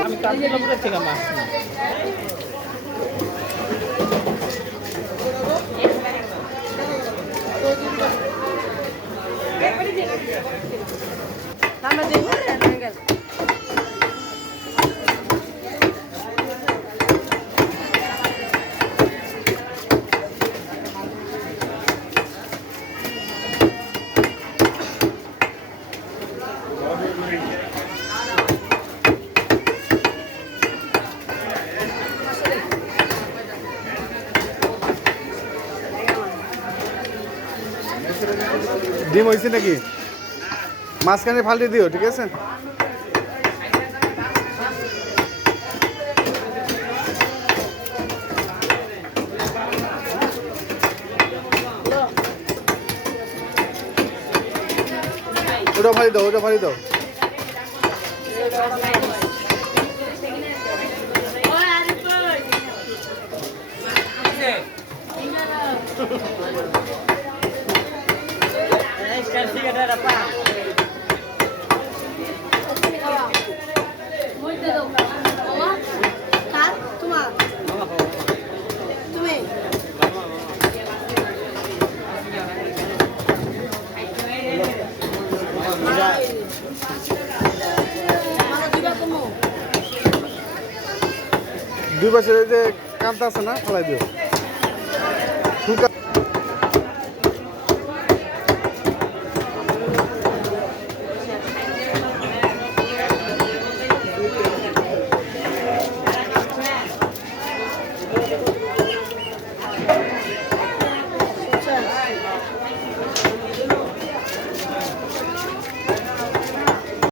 আমি কালকে নম্বর থেকে মাছ ডিম হয়েছে নাকি মাঝখানে ফাল্টি দিও ঠিক আছে ওটা ফালি দাও ওটা ফালি দাও দুই পাশে যে কান্তা আছে না ফেলাই দিও